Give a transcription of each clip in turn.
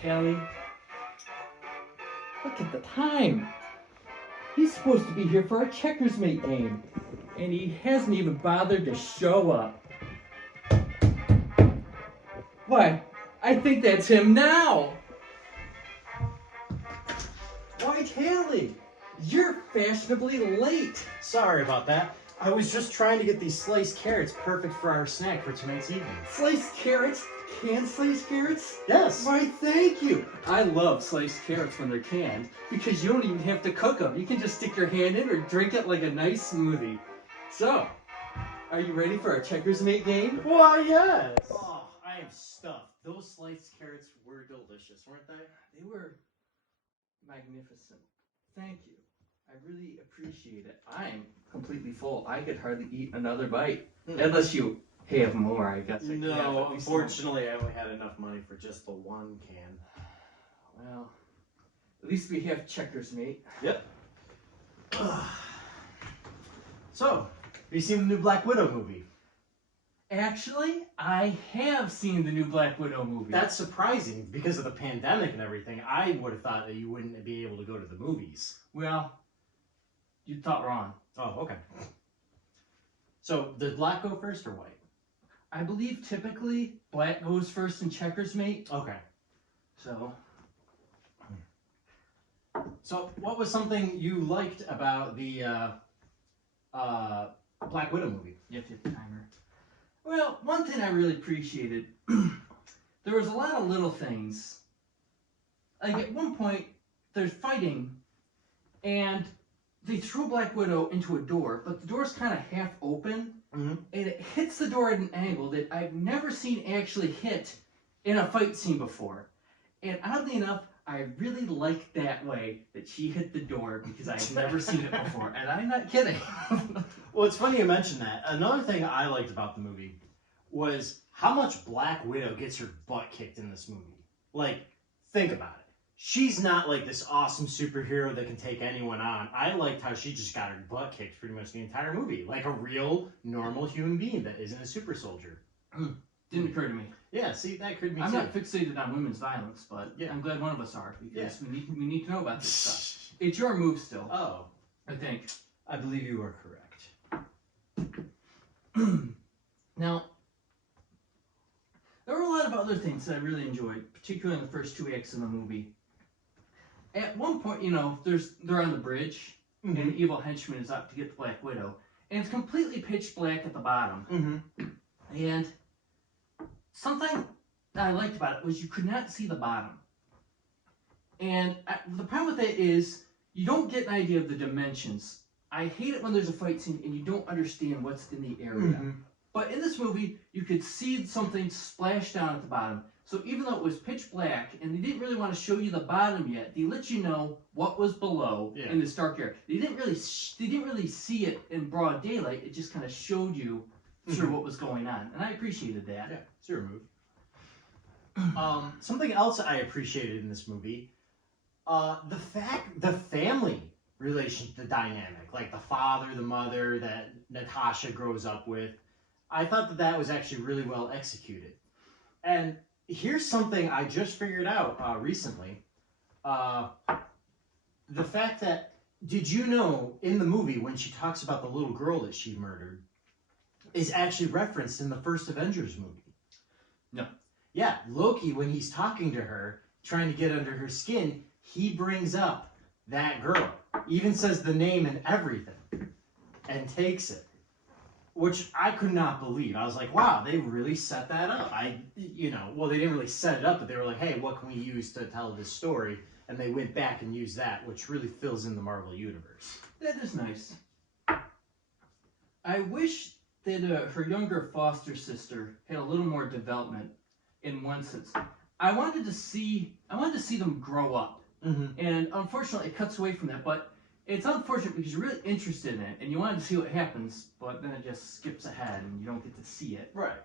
Tali. Look at the time. He's supposed to be here for our checkersmate game, and he hasn't even bothered to show up. Why, I think that's him now. Why, Tali? You're fashionably late. Sorry about that. I was just trying to get these sliced carrots perfect for our snack for tonight's evening. Sliced carrots? Canned sliced carrots? Yes. Why, thank you. I love sliced carrots when they're canned because you don't even have to cook them. You can just stick your hand in or drink it like a nice smoothie. So, are you ready for our checkersmate game? Why, yes. Oh, I am stuffed. Those sliced carrots were delicious, weren't they? They were magnificent. Thank you. I really appreciate it. I'm completely full. I could hardly eat another bite. Unless you have more, I guess. No, unfortunately, I only had enough money for just the one can. Well, at least we have checkersmate. Yep. So, have you seen the new Black Widow movie? Actually, I have seen the new Black Widow movie. That's surprising because of the pandemic and everything. I would have thought that you wouldn't be able to go to the movies. Well, you thought wrong. Oh, okay. So, does black go first or white? I believe typically black goes first in checkersmate. Okay. So, what was something you liked about the Black Widow movie? you have to hit the timer. Well, one thing I really appreciated, there was a lot of little things. Like at one point, there's fighting, and they throw Black Widow into a door, but the door's kind of half open, and it hits the door at an angle that I've never seen actually hit in a fight scene before. And oddly enough, I really liked that way that she hit the door because I've never seen it before, and I'm not kidding. Well, it's funny you mentioned that. Another thing I liked about the movie was how much Black Widow gets her butt kicked in this movie. Like, think about it. She's not like this awesome superhero that can take anyone on. I liked how she just got her butt kicked pretty much the entire movie. Like a real, normal human being that isn't a super soldier. Didn't occur to me. Yeah, see, that could be I'm too. not fixated on women's violence, but Yeah. I'm glad one of us are because we need to know about this stuff. It's your move still. Oh, I think. I believe you are correct. Now, there were a lot of other things that I really enjoyed, particularly in the first 2 acts of the movie. At one point, they're on the bridge, and the evil henchman is out to get the Black Widow, and it's completely pitch black at the bottom. And something that I liked about it was you could not see the bottom. And the problem with that is you don't get an idea of the dimensions. I hate it when there's a fight scene and you don't understand what's in the area. But in this movie, you could see something splash down at the bottom. So even though it was pitch black and they didn't really want to show you the bottom yet, they let you know what was below in this dark area. They didn't really see it in broad daylight. It just kind of showed you through what was going on, and I appreciated that. Yeah, it's your move. Something else I appreciated in this movie, the family relationship, the dynamic, like the father, the mother that Natasha grows up with. I thought that was actually really well executed. And here's something I just figured out recently. The fact that, did you know in the movie when she talks about the little girl that she murdered is actually referenced in the first Avengers movie? No. Yeah, Loki, when he's talking to her, trying to get under her skin, he brings up that girl. Even says the name and everything. And takes it. Which I could not believe. I was like, wow, they really set that up. They didn't really set it up, but they were like, hey, what can we use to tell this story? And they went back and used that, which really fills in the Marvel Universe. That is nice. I wish that her younger foster sister had a little more development in one sense. I wanted to see them grow up. And unfortunately, it cuts away from that, but it's unfortunate because you're really interested in it and you wanted to see what happens, but then it just skips ahead and you don't get to see it. Right.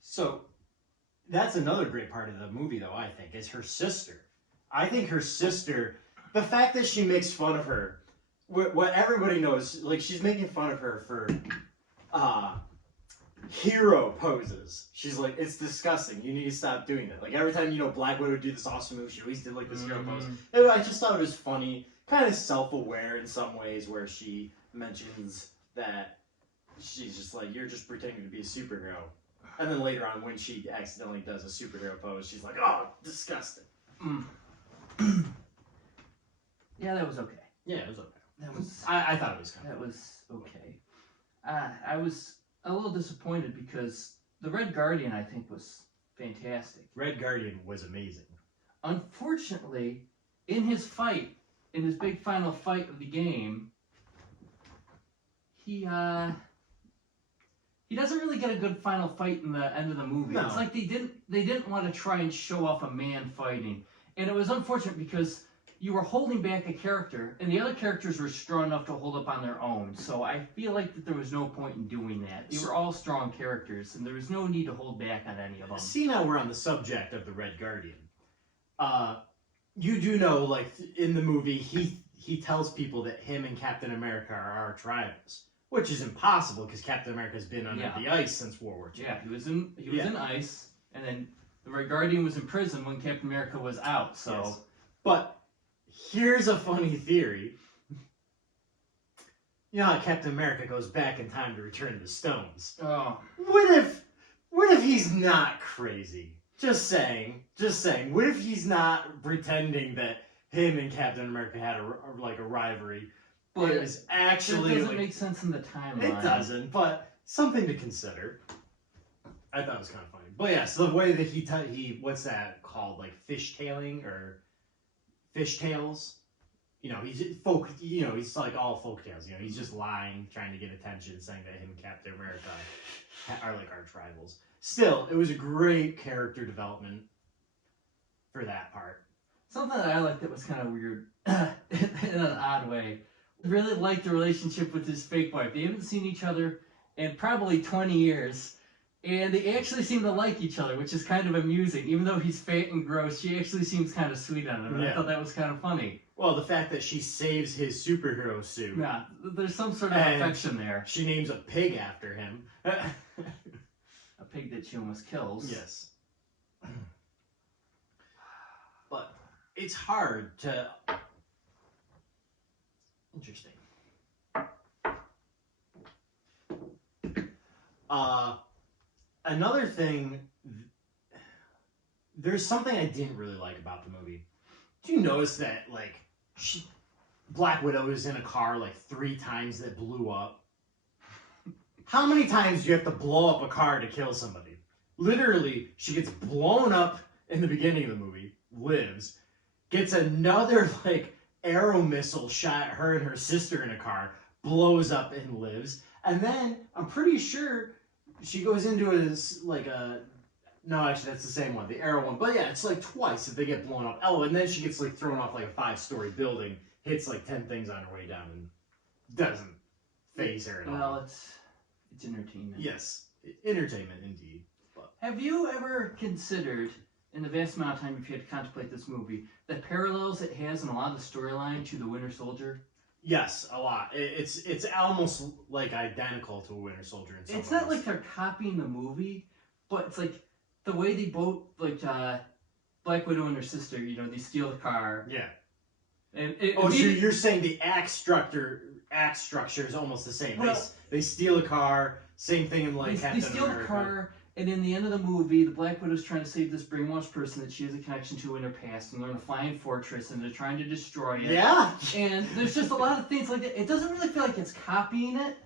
So, that's another great part of the movie, though, I think, is her sister. I think her sister, the fact that she makes fun of her, what everybody knows, like, she's making fun of her for hero poses. She's like, it's disgusting. You need to stop doing that. Like every time Black Widow would do this awesome move, she always did like this hero pose. And I just thought it was funny, kind of self-aware in some ways, where she mentions that she's just like, you're just pretending to be a superhero. And then later on, when she accidentally does a superhero pose, she's like, oh, disgusting. Yeah, that was okay. Yeah, it was okay. That was. I thought it was kind of. That was okay. I was a little disappointed because the Red Guardian, I think, was fantastic. Red Guardian was amazing. Unfortunately, in his big final fight of the game, he doesn't really get a good final fight in the end of the movie. No. It's like they didn't want to try and show off a man fighting, and it was unfortunate because you were holding back a character, and the other characters were strong enough to hold up on their own. So I feel like that there was no point in doing that. They were all strong characters, and there was no need to hold back on any of them. See, now we're on the subject of the Red Guardian. You do know, like, in the movie, he tells people that him and Captain America are arch rivals, which is impossible because Captain America's been under the ice since World War II. Yeah, he was in ice, and then the Red Guardian was in prison when Captain America was out. So, yes. But here's a funny theory. You know how Captain America goes back in time to return the stones? Oh. What if he's not crazy? Just saying. What if he's not pretending that him and Captain America had a rivalry? But it was actually... It doesn't make sense in the timeline. It doesn't, but something to consider. I thought it was kind of funny. But yeah, so the way that he what's that called? Like fishtailing or fishtails? He's like all folktales. He's just lying, trying to get attention, saying that him and Captain America are like arch rivals. Still, it was a great character development for that part. Something that I liked that was kind of weird in an odd way. Really liked the relationship with his fake wife. They haven't seen each other in probably 20 years, and they actually seem to like each other, which is kind of amusing. Even though he's fat and gross, she actually seems kind of sweet on him. Yeah. I thought that was kind of funny. Well, the fact that she saves his superhero suit. Yeah, there's some sort of affection there. She names a pig after him. A pig that she almost kills. Yes. But it's hard to... Interesting. Another thing, there's something I didn't really like about the movie. Do you notice that, like, Black Widow is in a car, like, 3 times that blew up? How many times do you have to blow up a car to kill somebody? Literally, she gets blown up in the beginning of the movie, lives, gets another, like, arrow missile shot at her and her sister in a car, blows up and lives, and then I'm pretty sure she goes into no, actually that's the same one, the arrow one, but yeah, it's like twice that they get blown up. Oh, and then she gets like thrown off like a 5-story building, hits like 10 things on her way down, and doesn't phase her at all. Well, it's entertainment. Yes, entertainment indeed. But have you ever considered, in the vast amount of time you've had to contemplate this movie, the parallels it has in a lot of the storyline to the Winter Soldier? Yes, a lot. It's almost like identical to a Winter Soldier in some ways. It's not like they're copying the movie, but it's like the way they both, like Black Widow and her sister, they steal the car. Yeah. And so you're saying the act structure is almost the same. Well, they steal a car. Same thing in like Captain America. They steal the car. And in the end of the movie, the Black Widow's trying to save this brainwashed person that she has a connection to in her past, and they're in a flying fortress, and they're trying to destroy it. Yeah. And there's just a lot of things like that. It doesn't really feel like it's copying it,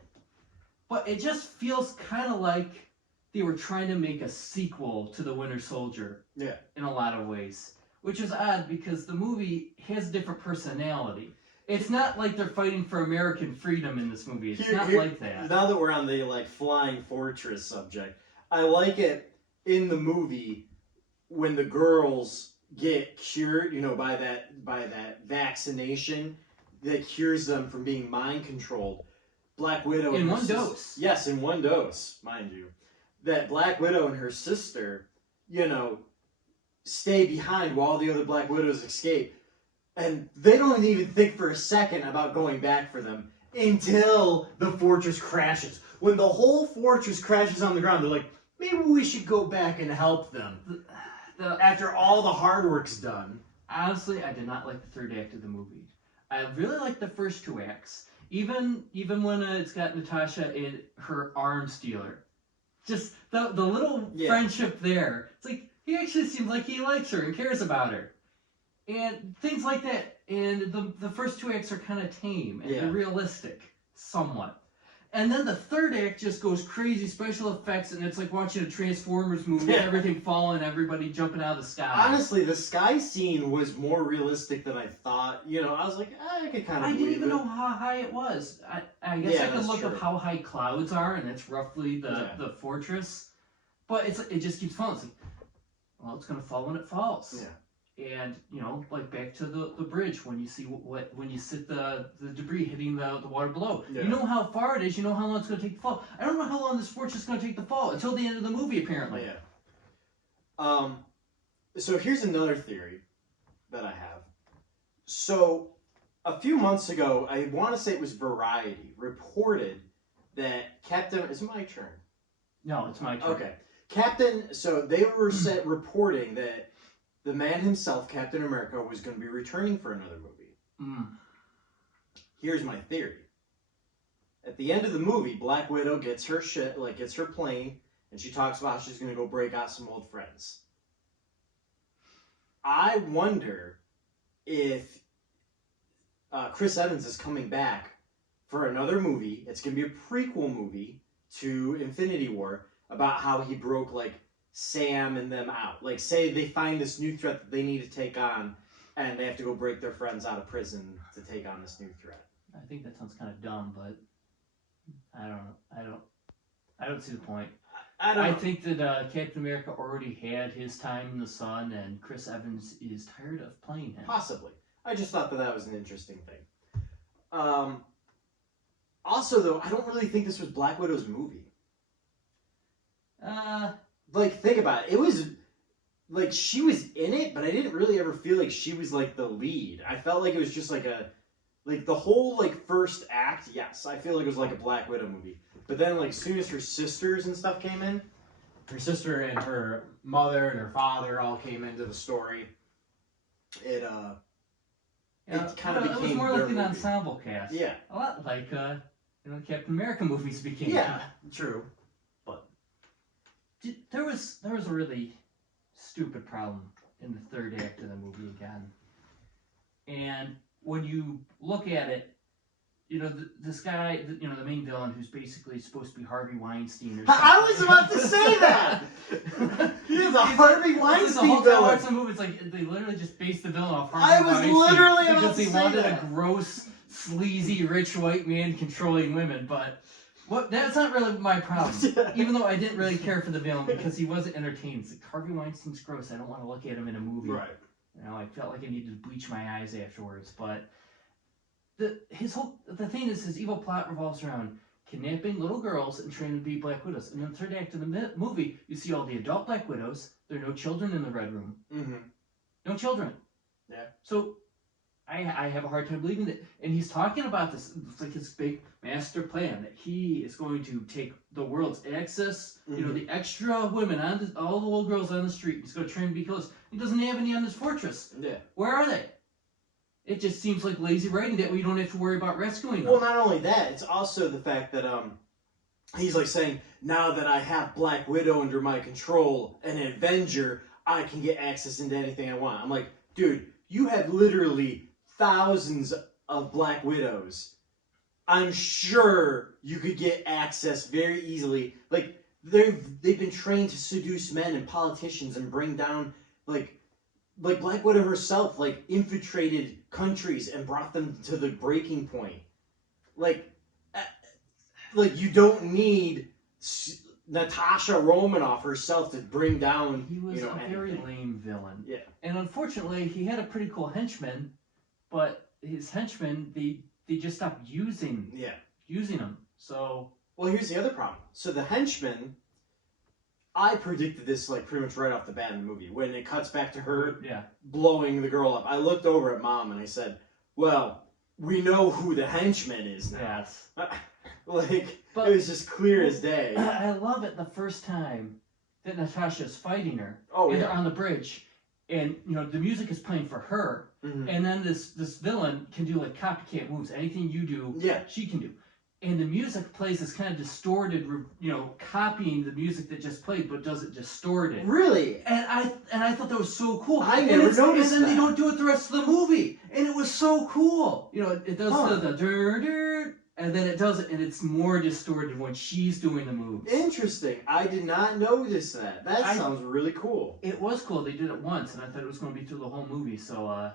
but it just feels kind of like they were trying to make a sequel to The Winter Soldier. Yeah. In a lot of ways, which is odd because the movie has a different personality. It's not like they're fighting for American freedom in this movie. It's not like that. Now that we're on the flying fortress subject, I like it in the movie when the girls get cured, by that vaccination that cures them from being mind controlled. Black Widow in one dose. Yes, in one dose, mind you. That Black Widow and her sister, stay behind while the other Black Widows escape, and they don't even think for a second about going back for them. until the fortress crashes. When the whole fortress crashes on the ground, they're like, maybe we should go back and help them. After all the hard work's done. Honestly, I did not like the third act of the movie. I really liked the first two acts. Even when it's got Natasha in her arms dealer. Just the little friendship there. It's like, he actually seems like he likes her and cares about her. And things like that. And the first two acts are kind of tame and realistic, somewhat. And then the third act just goes crazy, special effects, and it's like watching a Transformers movie, everything falling, everybody jumping out of the sky. Honestly, the sky scene was more realistic than I thought. You know, I was like, I could kind of believe it. I didn't even know how high it was. I guess I could look up how high clouds are, and it's roughly the fortress. But it just keeps falling. It's like, well, it's going to fall when it falls. Yeah. And, you know, like back to the bridge, when you see when you see the debris hitting the water below. Yeah. You know how far it is, you know how long it's going to take to fall. I don't know how long this fortress is going to take to fall, until the end of the movie, apparently. Yeah. So here's another theory that I have. So, a few months ago, I want to say it was Variety, reported that Captain... Is it my turn? No, it's my turn. Okay. So they were reporting that the man himself, Captain America, was going to be returning for another movie. Here's my theory. At the end of the movie, Black Widow gets her gets her plane, and she talks about how she's going to go break out some old friends. I wonder if Chris Evans is coming back for another movie. It's going to be a prequel movie to Infinity War about how he broke, Sam and them out. Like, say they find this new threat that they need to take on, and they have to go break their friends out of prison to take on this new threat. I think that sounds kind of dumb, but I don't see the point. I think that Captain America already had his time in the sun, and Chris Evans is tired of playing him. Possibly. I just thought that was an interesting thing. Also, though, I don't really think this was Black Widow's movie. Think about it. It was, she was in it, but I didn't really ever feel like she was, the lead. I felt like it was just, the whole, first act, yes, I feel like it was like a Black Widow movie. But then, as soon as her sisters and stuff came in, her sister and her mother and her father all came into the story, it kind of became it was more like an movie. Ensemble cast. Yeah. A lot like, Captain America movies became. Yeah, true. There was a really stupid problem in the third act of the movie again. And when you look at it, this guy, the main villain, who's basically supposed to be Harvey Weinstein or something. I was about to say that! He's a Harvey Weinstein villain. It's the movie, it's like they literally just based the villain off Harvey Weinstein. Literally about because to they say wanted that. a gross, sleazy, rich white man controlling women, but... that's not really my problem. Even though I didn't really care for the villain because he wasn't entertaining. It's like, Harvey Weinstein's gross. I don't want to look at him in a movie. Right. I felt like I needed to bleach my eyes afterwards. But the thing is, his evil plot revolves around kidnapping little girls and training to be Black Widows. And in the third act of the movie, you see all the adult Black Widows. There are no children in the Red Room. Mm-hmm. No children. Yeah. So... I have a hard time believing that. And he's talking about this, it's like his big master plan, that he is going to take the world's access, the extra women, all the little girls on the street. He's going to train to be killers. He doesn't have any on this fortress. Yeah. Where are they? It just seems like lazy writing that we don't have to worry about rescuing them. Well, not only that, it's also the fact that he's saying, now that I have Black Widow under my control, an Avenger, I can get access into anything I want. I'm like, dude, you have literally thousands of Black Widows. I'm sure you could get access very easily. They've been trained to seduce men and politicians and bring down Black Widow herself infiltrated countries and brought them to the breaking point. You don't need Natasha Romanoff herself to bring down. He was a anything. very lame villain. Yeah. And unfortunately, he had a pretty cool henchman. But his henchmen, they just stopped using them. So... Well, here's the other problem. So the henchmen, I predicted this pretty much right off the bat in the movie. When it cuts back to her blowing the girl up, I looked over at Mom and I said, well, we know who the henchman is now. Yes. Like, But- it was just clear as day. I love it the first time that Natasha's fighting her. Oh, and yeah. they're on the bridge, and the music is playing for her, Mhm. and then this villain can do like copycat moves. Anything you do, Yeah. she can do. And the music plays this kind of distorted, copying the music that just played, but does it distorted. Really? And I thought that was so cool. I And never it's- noticed And then they that. don't do it the rest of the movie, and it was so cool. It does Huh. the dur, and then it does it, and it's more distorted when she's doing the moves. Interesting. I did not notice that. That sounds really cool. It was cool. They did it once, and I thought it was going to be through the whole movie. So,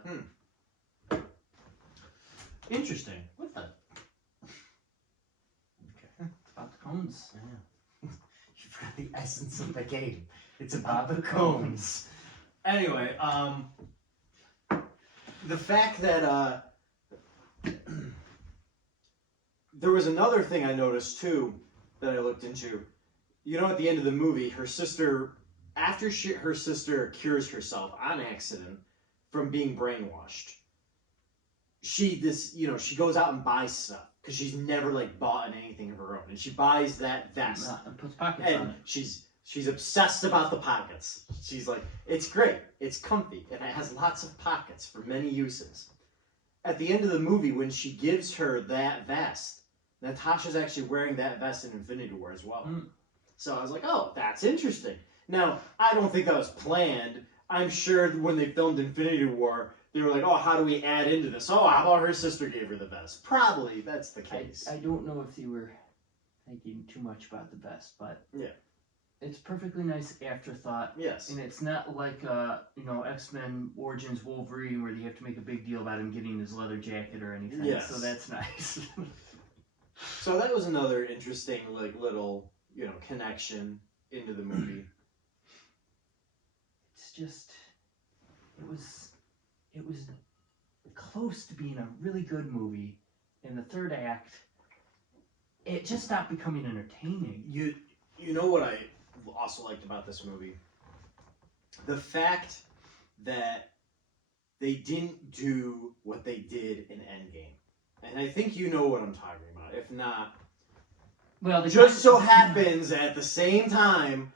Interesting. What the? it's about the cones. Yeah. You forgot the essence of the game. It's about the cones. Anyway, the fact that there was another thing I noticed too that I looked into. At the end of the movie, her sister, after her sister cures herself on accident from being brainwashed, she goes out and buys stuff because she's never bought anything of her own, and she buys that vest. And puts pockets on And it. she's obsessed about the pockets. She's like, it's great, it's comfy, and it has lots of pockets for many uses. At the end of the movie, when she gives her that vest, Natasha's actually wearing that vest in Infinity War as well. Mm. So I was like, oh, that's interesting. Now, I don't think that was planned. I'm sure when they filmed Infinity War, they were like, oh, how do we add into this? Oh, how about her sister gave her the vest? Probably that's the case. I don't know if you were thinking too much about the vest, but Yeah. it's perfectly nice afterthought. Yes. And it's not like X-Men Origins Wolverine where they have to make a big deal about him getting his leather jacket or anything. Yes. So that's nice. So that was another interesting, little, connection into the movie. It's just, it was close to being a really good movie. In the third act, it just stopped becoming entertaining. You know what I also liked about this movie? The fact that they didn't do what they did in Endgame. And I think you know what I'm talking about. If not, Well, just so happens at the same time,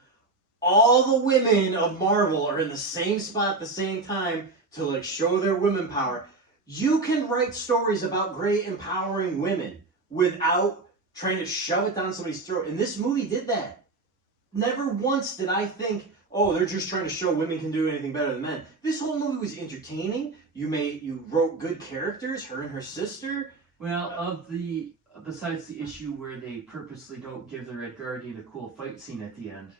all the women of Marvel are in the same spot at the same time to show their women power. You can write stories about great empowering women without trying to shove it down somebody's throat. And this movie did that. Never once did I think, oh, they're just trying to show women can do anything better than men. This whole movie was entertaining. You wrote good characters, her and her sister. Well, besides the issue where they purposely don't give the Red Guardian a cool fight scene at the end.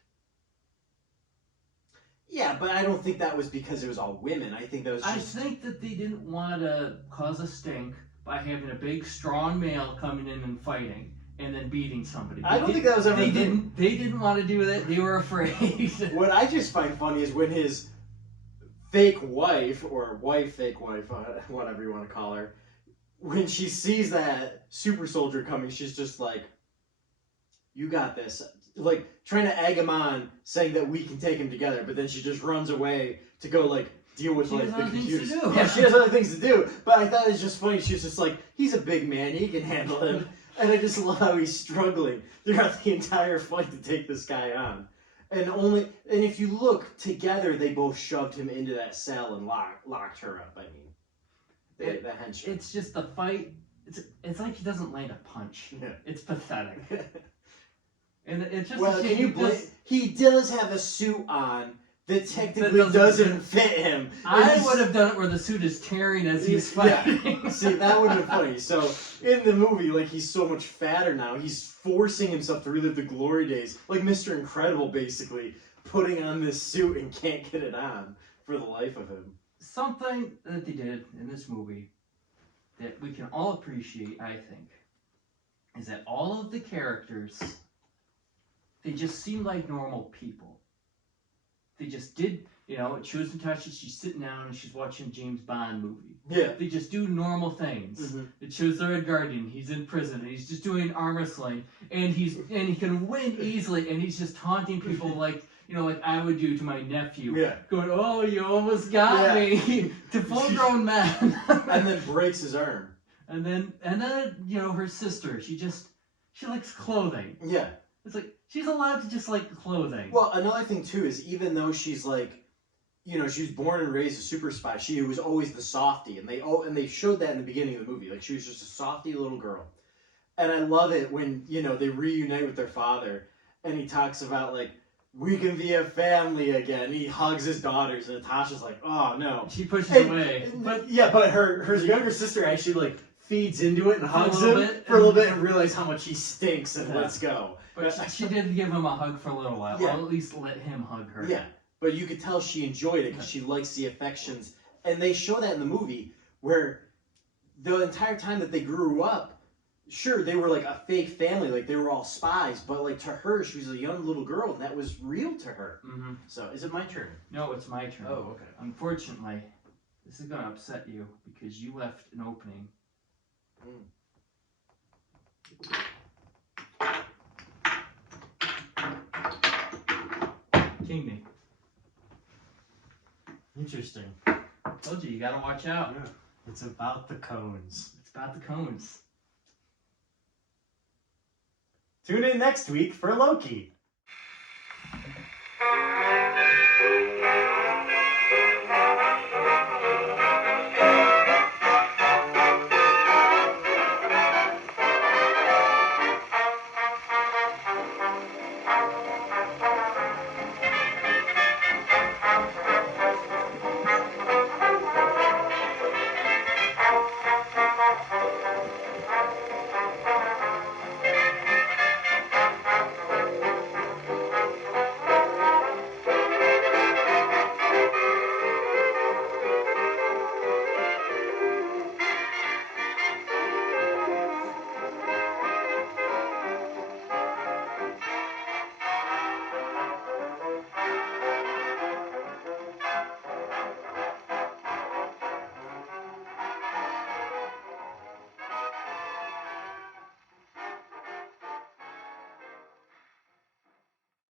Yeah, but I don't think that was because it was all women. I think that was just... I think that they didn't want to cause a stink by having a big, strong male coming in and fighting and then beating somebody. I don't think that was ever... They didn't want to do that. They were afraid. What I just find funny is when his fake wife, or fake wife, whatever you want to call her, when she sees that super soldier coming, she's just like, you got this. Trying to egg him on, saying that we can take him together, but then she just runs away to go, deal with, She has the other things to computers. do. Yeah, she has other things to do. But I thought it was just funny. She was just like, he's a big man. He can handle him. And I just love how he's struggling throughout the entire fight to take this guy on. And if you look, together, they both shoved him into that cell and locked her up, the henchman. It's just the fight. It's like he doesn't land a punch. Yeah. It's pathetic. And it's just Well, a shame can you because blame? He does have a suit on that technically That doesn't fit him. I would have done it where the suit is tearing as he's fighting. Yeah. See, that would have been funny. So, in the movie, he's so much fatter now, he's forcing himself to relive the glory days. Like Mr. Incredible, basically, putting on this suit and can't get it on for the life of him. Something that they did in this movie that we can all appreciate, I think, is that all of the characters, they just seem like normal people. They just did, it shows Natasha, she's sitting down and she's watching a James Bond movie. Yeah. They just do normal things. Mm-hmm. It shows the Red Guardian, he's in prison, and he's just doing arm wrestling, and he can win easily, and he's just taunting people like I would do to my nephew. Yeah. Going, oh, you almost got me. To full-grown men. And then breaks his arm. And then, you know, her sister, she likes clothing. Yeah. It's like, she's allowed to just like clothing. Well, another thing, too, is even though she's like, you know, she was born and raised a super spy, she was always the softie. And they showed that in the beginning of the movie. Like, she was just a softie little girl. And I love it when, you know, they reunite with their father. And he talks about, like, we can be a family again. He hugs his daughters. And Natasha's like, oh, no. She pushes away. But her younger sister actually, like, feeds into it and hugs for a little bit and realizes how much he stinks and lets go. But she did give him a hug for a little while. Yeah. Or at least let him hug her. Yeah. But you could tell she enjoyed it because she likes the affections. And they show that in the movie where the entire time that they grew up, sure, they were like a fake family. Like, they were all spies. But, like, to her, she was a young little girl, and that was real to her. Mm-hmm. So, is it my turn? No, it's my turn. Oh, okay. Unfortunately, this is going to upset you because you left an opening. King me. Interesting. Told you gotta watch out. Yeah. It's about the cones. It's about the cones. Tune in next week for Loki.